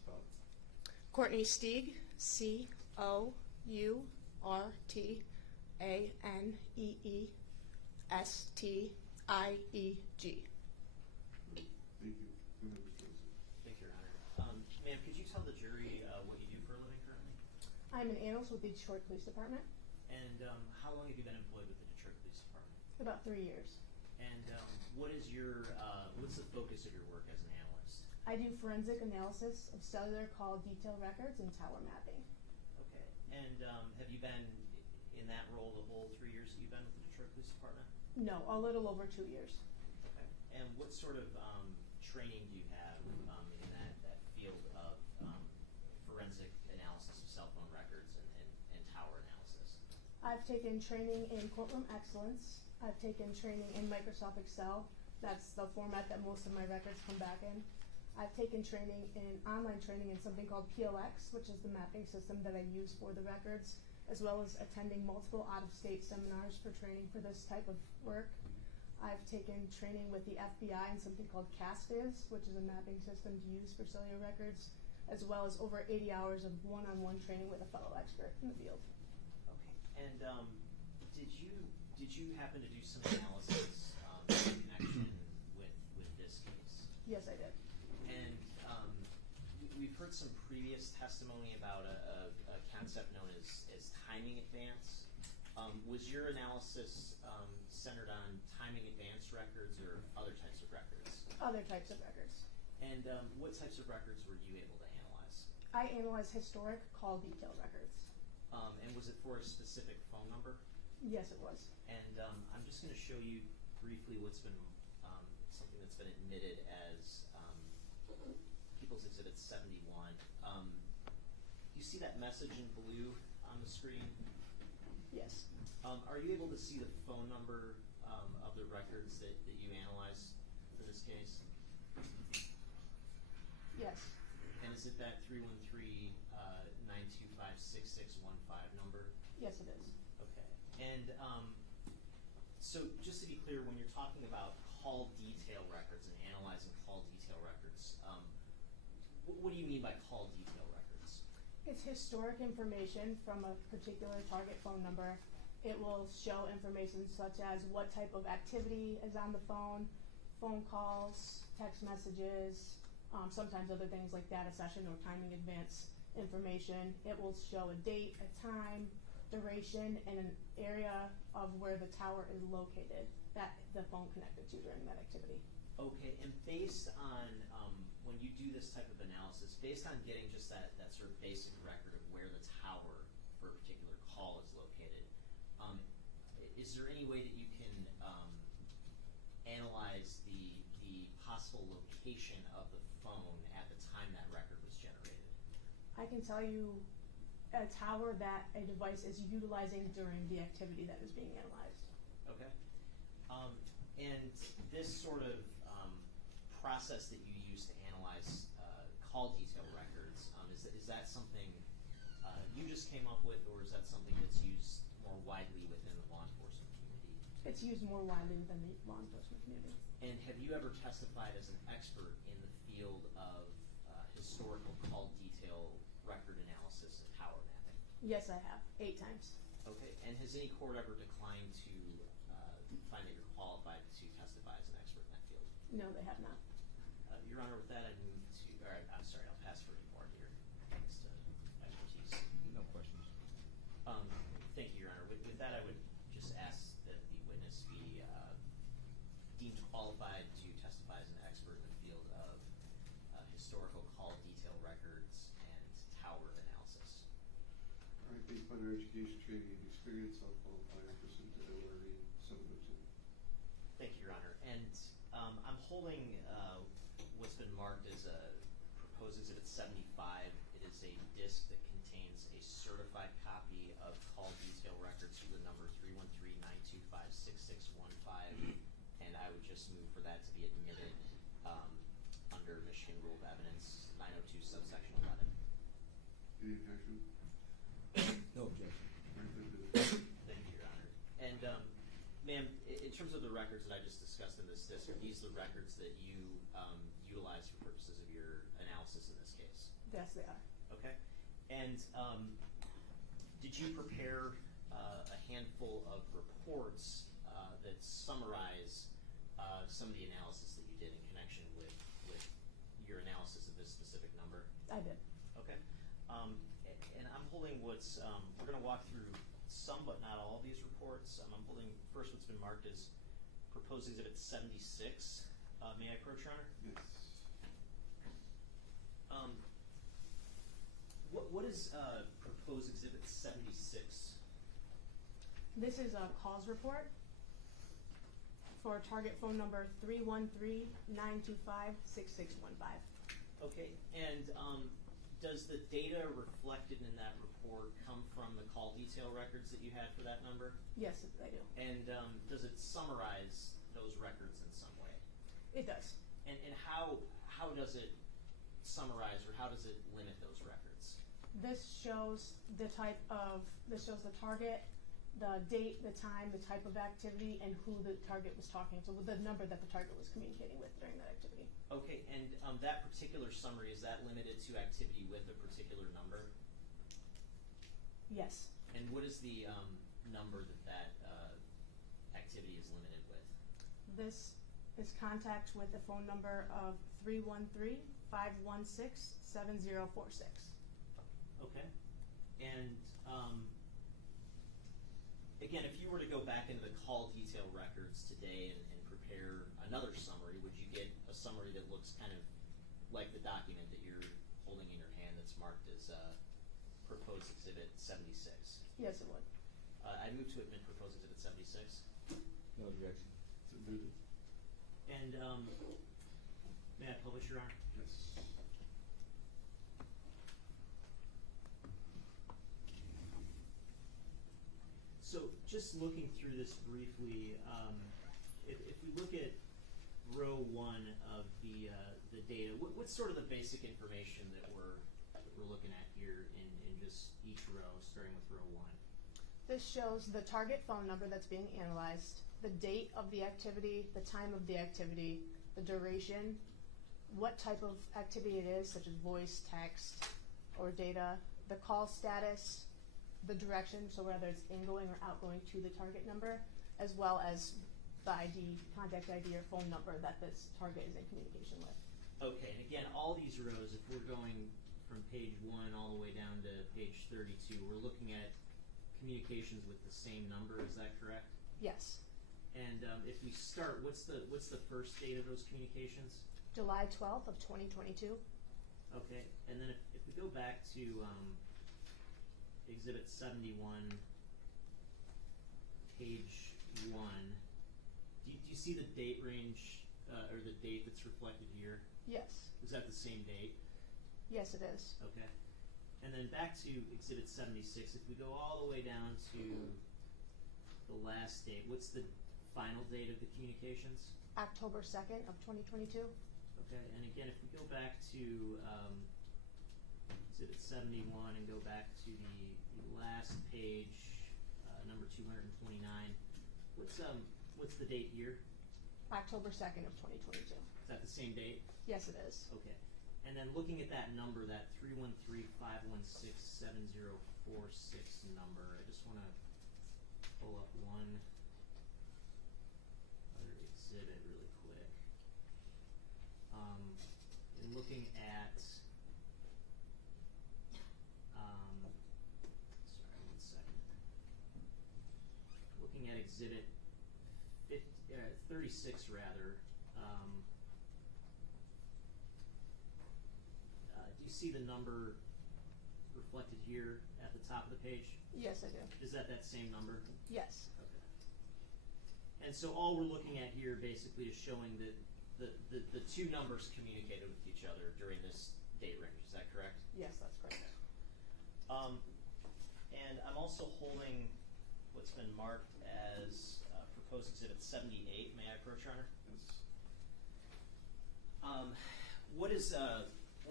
spell it? Courtanee Stieg, Courtaneestieg. Thank you. Member Johnson. Thank you, Your Honor. Ma'am, could you tell the jury what you do for a living currently? I'm an analyst with the Detroit Police Department. And how long have you been employed with the Detroit Police Department? About 3 years. And what's the focus of your work as an analyst? I do forensic analysis of cellular call detail records and tower mapping. Okay. And have you been in that role the whole 3 years that you've been with the Detroit Police Department? No, a little over 2 years. Okay. And what sort of training do you have in that field of forensic analysis of cell phone records and tower analysis? I've taken training in courtroom excellence. I've taken training in Microsoft Excel. That's the format that most of my records come back in. I've taken training in online training in something called POX, which is the mapping system that I use for the records, as well as attending multiple out-of-state seminars for training for this type of work. I've taken training with the FBI in something called CASFIZ, which is a mapping system to use for cellular records, as well as over 80 hours of one-on-one training with a fellow expert in the field. Okay. And did you happen to do some analysis in connection with this case? Yes, I did. And we've heard some previous testimony about a concept known as timing advance. Was your analysis centered on timing advance records or other types of records? Other types of records. And what types of records were you able to analyze? I analyze historic call detail records. And was it for a specific phone number? Yes, it was. And I'm just going to show you briefly what's been something that's been admitted as People's Exhibit 71. You see that message in blue on the screen? Yes. Are you able to see the phone number of the records that you analyzed for this case? Yes. And is it that 313-925-6615 number? Yes, it is. Okay. And so just to be clear, when you're talking about call detail records and analyzing call detail records, what do you mean by call detail records? It's historic information from a particular target phone number. It will show information such as what type of activity is on the phone calls, text messages, sometimes other things like data session or timing advance information. It will show a date, a time, duration, and an area of where the tower is located that the phone connected to during that activity. Okay, and based on when you do this type of analysis, based on getting just that sort of basic record of where the tower for a particular call is located, is there any way that you can analyze the possible location of the phone at the time that record was generated? I can tell you a tower that a device is utilizing during the activity that is being analyzed. Okay. And this sort of process that you use to analyze call detail records, is that something you just came up with, or is that something that's used more widely within the law enforcement community? It's used more widely within the law enforcement community. And have you ever testified as an expert in the field of historical call detail record analysis and tower mapping? Yes, I have, 8 times. Okay, and has any court ever declined to find that you're qualified to testify as an expert in that field? No, they have not. Your Honor, with that, I move to, I'm sorry, I'll pass for any more here. Thanks to expertise. No questions. Thank you, Your Honor. With that, I would just ask that the witness be deemed qualified to testify as an expert in the field of historical call detail records and tower analysis. All right, based upon our education, training, and experience, I'll qualify her pursuant to LRE 702. Thank you, Your Honor. And I'm holding what's been marked as a proposed Exhibit 75. It is a disc that contains a certified copy of call detail records for the number 313-925-6615, and I would just move for that to be admitted under Michigan Rule of Evidence 902 subsection 11. Any objection? No objection. All right, then, Thank you, Your Honor. And ma'am, in terms of the records that I just discussed in this disc, are these the records that you utilize for purposes of your analysis in this case? Yes, they are. Okay. And did you prepare a handful of reports that summarize some of the analysis that you did in connection with your analysis of this specific number? I did. Okay. And I'm holding what's, we're going to walk through some but not all of these reports. I'm holding first what's been marked as proposed exhibit 76. May I approach, Your Honor? Yes. What is proposed exhibit 76? This is a calls report for target phone number 313-925-6615. Okay, and does the data reflected in that report come from the call detail records that you had for that number? Yes, I do. And does it summarize those records in some way? It does. And how does it summarize, or how does it limit those records? This shows the target, the date, the time, the type of activity, and who the target was talking to, the number that the target was communicating with during that activity. Okay, and that particular summary, is that limited to activity with a particular number? Yes. And what is the number that activity is limited with? This is contact with the phone number of 313-516-7046. Okay. And again, if you were to go back into the call detail records today and prepare another summary, would you get a summary that looks kind of like the document that you're holding in your hand that's marked as proposed exhibit 76? Yes, it would. I move to admit proposed exhibit 76. No objection. It's admitted. And may I publish, Your Honor? Yes. So just looking through this briefly, if we look at row 1 of the data, what's sort of the basic information that we're looking at here in just each row, starting with row 1? This shows the target phone number that's being analyzed, the date of the activity, the time of the activity, the duration, what type of activity it is, such as voice, text, or data, the call status, the direction, so whether it's ingoing or outgoing to the target number, as well as the ID, contact ID or phone number that this target is in communication with. Okay, and again, all these rows, if we're going from page 1 all the way down to page 32, we're looking at communications with the same number, is that correct? Yes. And if we start, what's the first date of those communications? July 12th of 2022. Okay, and then if we go back to Exhibit 71, page 1, do you see the date range, or the date that's reflected here? Yes. Is that the same date? Yes, it is. Okay. And then back to Exhibit 76, if we go all the way down to the last date, what's the final date of the communications? October 2nd of 2022. Okay, and again, if we go back to Exhibit 71 and go back to the last page, number 229, what's the date here? October 2nd of 2022. Is that the same date? Yes, it is. Okay. And then looking at that number, that 313-516-7046 number, I just want to pull up one other exhibit really quick. In looking at, sorry, 1 second. Looking at exhibit 36 rather, do you see the number reflected here at the top of the page? Yes, I do. Is that same number? Yes. Okay. And so all we're looking at here basically is showing that the two numbers communicated with each other during this date range. Is that correct? Yes, that's correct. And I'm also holding what's been marked as proposed exhibit 78. May I approach, Your Honor? Yes. What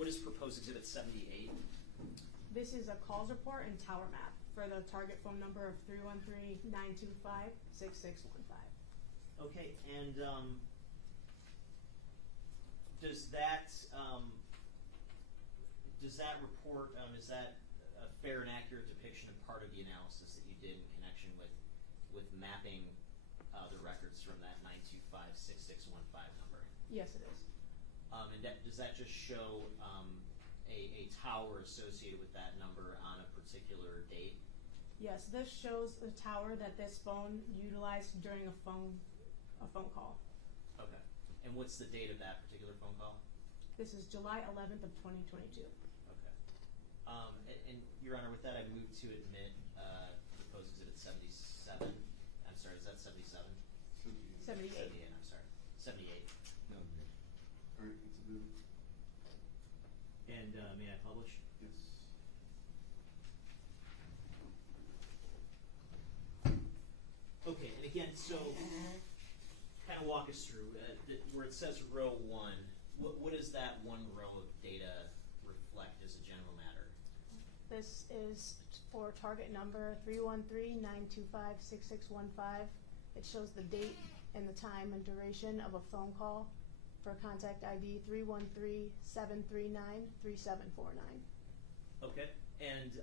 is proposed exhibit 78? This is a calls report and tower map for the target phone number of 313-925-6615. Okay, and does that report, is that a fair and accurate depiction of part of the analysis that you did in connection with mapping the records from that 9256615 number? Yes, it is. And does that just show a tower associated with that number on a particular date? Yes, this shows the tower that this phone utilized during a phone call. Okay. And what's the date of that particular phone call? This is July 11th of 2022. Okay. And Your Honor, with that, I move to admit proposed exhibit 77. I'm sorry, is that 77? 78. 78, I'm sorry. 78. No objection. All right, it's admitted. And may I publish? Yes. Okay, and again, so kind of walk us through where it says row 1. What does that one row of data reflect as a general matter? This is for target number 313-925-6615. It shows the date and the time and duration of a phone call for contact ID 313-739-3749. Okay, and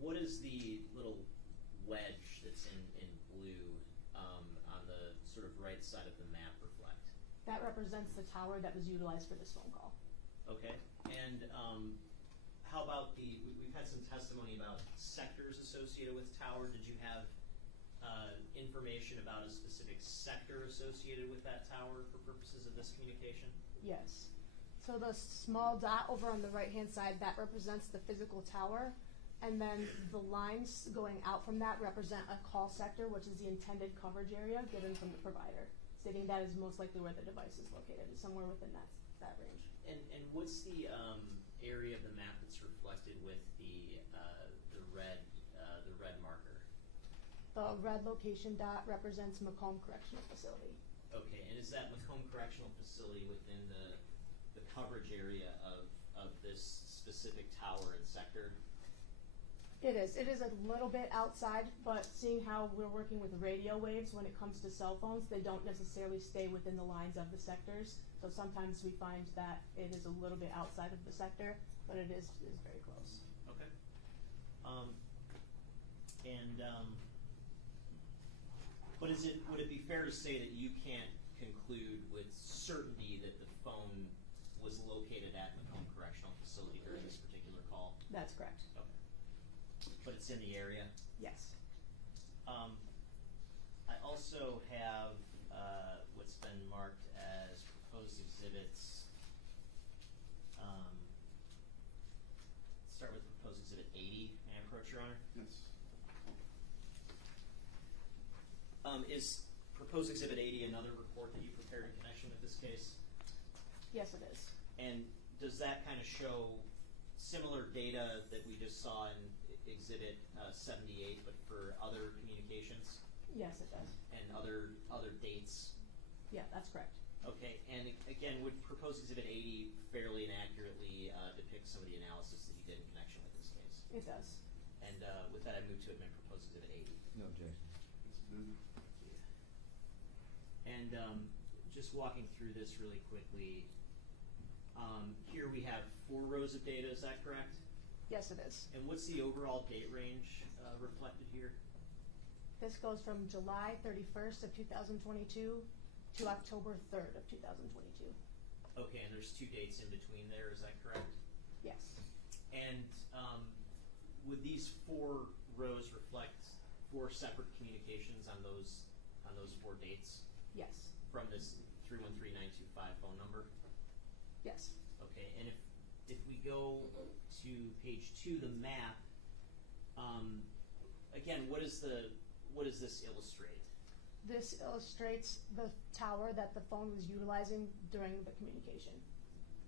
what is the little wedge that's in blue on the sort of right side of the map reflect? That represents the tower that was utilized for this phone call. Okay, and how about we've had some testimony about sectors associated with tower. Did you have information about a specific sector associated with that tower for purposes of this communication? Yes. So the small dot over on the right-hand side, that represents the physical tower, and then the lines going out from that represent a call sector, which is the intended coverage area given from the provider, stating that is most likely where the device is located, is somewhere within that range. And what's the area of the map that's reflected with the red marker? The red location dot represents Macomb Correctional Facility. Okay, and is that Macomb Correctional Facility within the coverage area of this specific tower and sector? It is. It is a little bit outside, but seeing how we're working with radio waves when it comes to cell phones, they don't necessarily stay within the lines of the sectors. So sometimes we find that it is a little bit outside of the sector, but it is very close. Okay. But would it be fair to say that you can't conclude with certainty that the phone was located at Macomb Correctional Facility during this particular call? That's correct. Okay. But it's in the area? Yes. I also have what's been marked as proposed exhibits. Start with proposed exhibit 80. May I approach, Your Honor? Yes. Is proposed exhibit 80 another report that you prepared in connection with this case? Yes, it is. And does that kind of show similar data that we just saw in exhibit 78, but for other communications? Yes, it does. And other dates? Yeah, that's correct. Okay, and again, would proposed exhibit 80 fairly and accurately depict some of the analysis that you did in connection with this case? It does. And with that, I move to admit proposed exhibit 80. No objection. It's admitted. And just walking through this really quickly, here we have 4 rows of data, is that correct? Yes, it is. And what's the overall date range reflected here? This goes from July 31st of 2022 to October 3rd of 2022. Okay, and there's 2 dates in between there, is that correct? Yes. And would these 4 rows reflect 4 separate communications on those 4 dates Yes. from this 313925 phone number? Yes. Okay, and if we go to page 2, the map, again, what does this illustrate? This illustrates the tower that the phone was utilizing during the communication.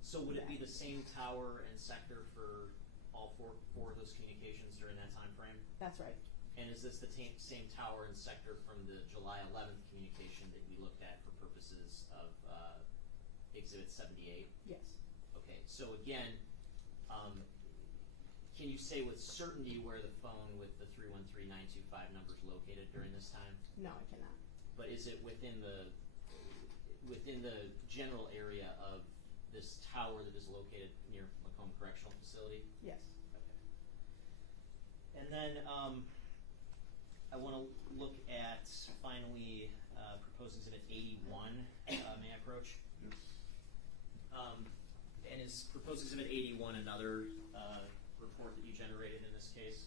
So would it be the same tower and sector for all four of those communications during that time frame? That's right. And is this the same tower and sector from the July 11th communication that we looked at for purposes of Exhibit 78? Yes. Okay, so again, can you say with certainty where the phone with the 313925 number is located during this time? No, I cannot. But is it within the general area of this tower that is located near Macomb Correctional Facility? Yes. Okay. And then I want to look at finally proposed exhibit 81. May I approach? Yes. And is proposed exhibit 81 another report that you generated in this case?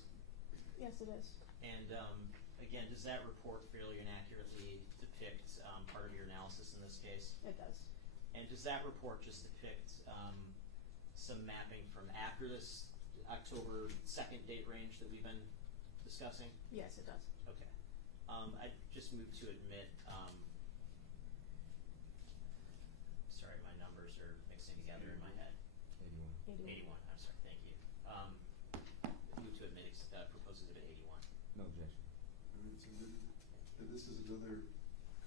Yes, it is. And again, does that report fairly and accurately depict part of your analysis in this case? It does. And does that report just depict some mapping from after this October 2nd date range that we've been discussing? Yes, it does. Okay. I just moved to admit, sorry, my numbers are mixing together in my head. 81, I'm sorry, thank you. Move to admit proposed exhibit 81. No objection. All right, so and this is another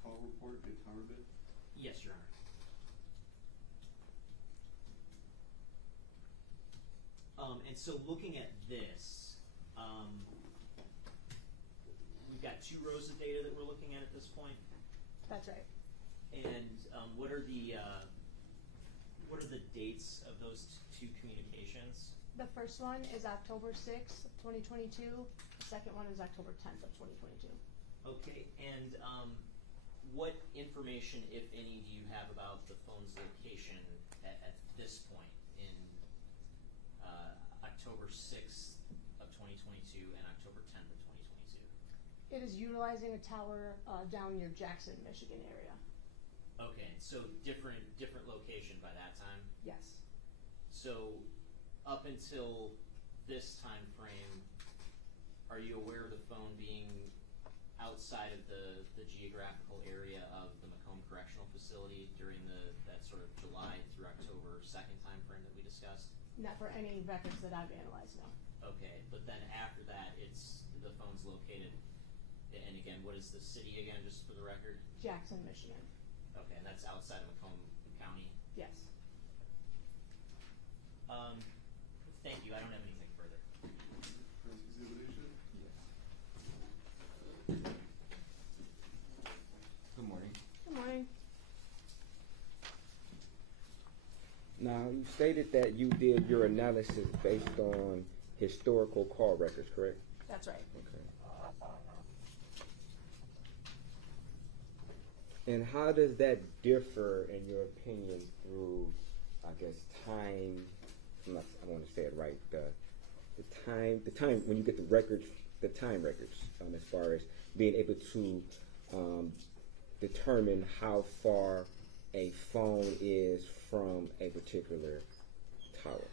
call report, a tower bid? Yes, Your Honor. And so looking at this, we've got 2 rows of data that we're looking at this point. That's right. And what are the dates of those 2 communications? The first one is October 6th, 2022. The second one is October 10th of 2022. Okay, and what information, if any, do you have about the phone's location at this point in October 6th of 2022 and October 10th of 2022? It is utilizing a tower down near Jackson, Michigan area. Okay, so different location by that time? Yes. So up until this time frame, are you aware of the phone being outside of the geographical area of the Macomb Correctional Facility during that sort of July through October 2nd time frame that we discussed? Not for any records that I've analyzed, no. Okay, but then after that, the phone's located, and again, what is the city again, just for the record? Jackson, Michigan. Okay, and that's outside of Macomb County? Yes. Thank you, I don't have anything further. Cross-examination? Good morning. Good morning. Now, you stated that you did your analysis based on historical call records, correct? That's right. Okay. And how does that differ, in your opinion, through, I guess, time? I want to say it right. The time when you get the records, the time records, as far as being able to determine how far a phone is from a particular tower.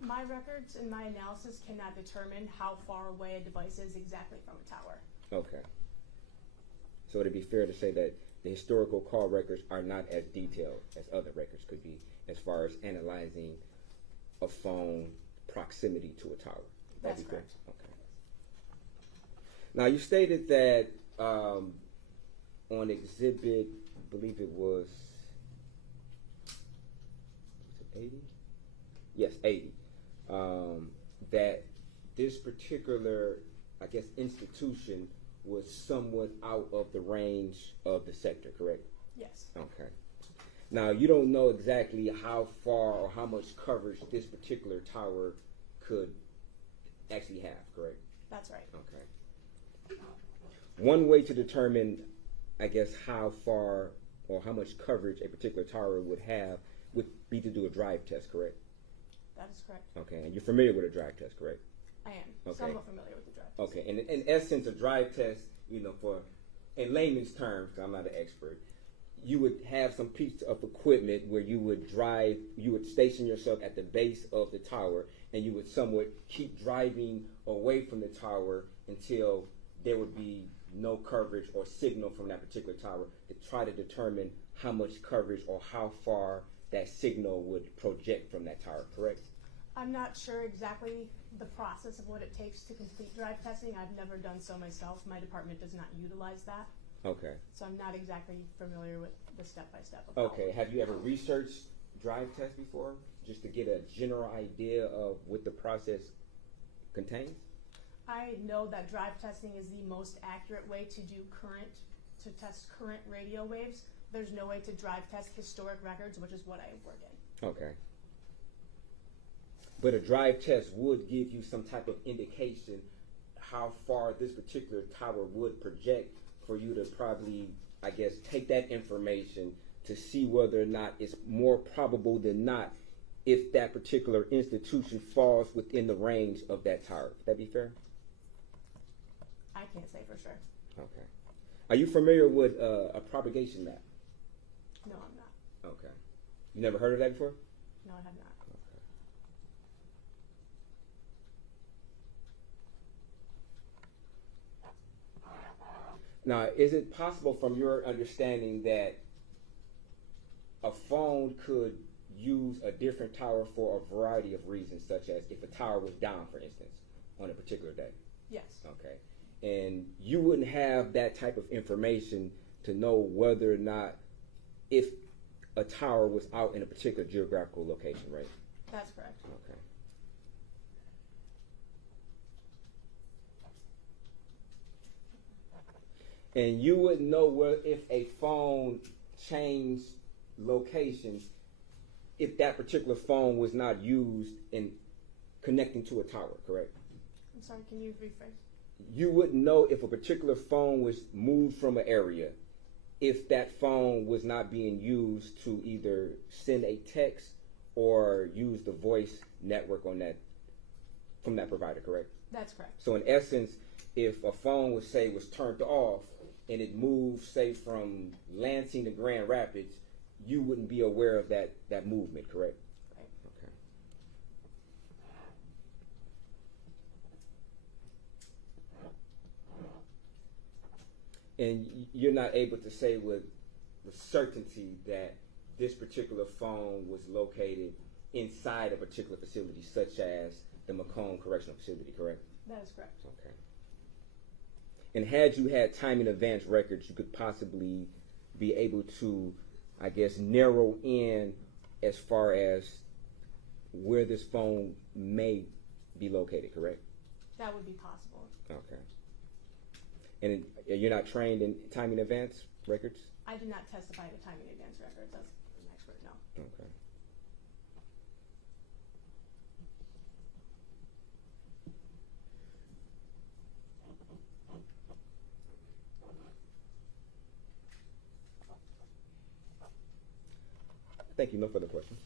My records and my analysis cannot determine how far away a device is exactly from a tower. Okay. So it'd be fair to say that the historical call records are not as detailed as other records could be as far as analyzing a phone proximity to a tower. That's correct. Okay. Now you stated that on exhibit, I believe it was 80? Yes, 80. That this particular, I guess, institution was somewhat out of the range of the sector, correct? Yes. Okay. Now, you don't know exactly how far or how much coverage this particular tower could actually have, correct? That's right. Okay. One way to determine, I guess, how far or how much coverage a particular tower would have would be to do a drive test, correct? That is correct. Okay, and you're familiar with a drive test, correct? I am. Okay. Somewhat familiar with the drive test. Okay, and in essence, a drive test, for in layman's terms, because I'm not an expert, you would have some piece of equipment where you would station yourself at the base of the tower, and you would somewhat keep driving away from the tower until there would be no coverage or signal from that particular tower to try to determine how much coverage or how far that signal would project from that tower, correct? I'm not sure exactly the process of what it takes to complete drive testing. I've never done so myself. My department does not utilize that. Okay. So I'm not exactly familiar with the step-by-step of Okay. Have you ever researched drive tests before, just to get a general idea of what the process contains? I know that drive testing is the most accurate way to test current radio waves. there's no way to drive test historic records, which is what I work in. Okay. But a drive test would give you some type of indication how far this particular tower would project for you to probably, I guess, take that information to see whether or not it's more probable than not if that particular institution falls within the range of that tower. Would that be fair? I can't say for sure. Okay. Are you familiar with a propagation map? No, I'm not. Okay. You never heard of that before? No, I have not. Now, is it possible from your understanding that a phone could use a different tower for a variety of reasons, such as if a tower was down, for instance, on a particular day? Yes. Okay. And you wouldn't have that type of information to know whether or not if a tower was out in a particular geographical location, right? That's correct. Okay. And you wouldn't know where if a phone changed locations if that particular phone was not used in connecting to a tower, correct? I'm sorry, can you rephrase? You wouldn't know if a particular phone was moved from an area if that phone was not being used to either send a text or use the voice network on that from that provider, correct? That's correct. So in essence, if a phone was turned off and it moved, say, from Lansing to Grand Rapids, you wouldn't be aware of that movement, correct? Right. Okay. And you're not able to say with certainty that this particular phone was located inside a particular facility, such as the Macomb Correctional Facility, correct? That is correct. Okay. And had you had time in advance records, you could possibly be able to, I guess, narrow in as far as where this phone may be located, correct? That would be possible. Okay. And you're not trained in time in advance records? I do not testify to time in advance records as an expert, no. Okay. Thank you. No further questions.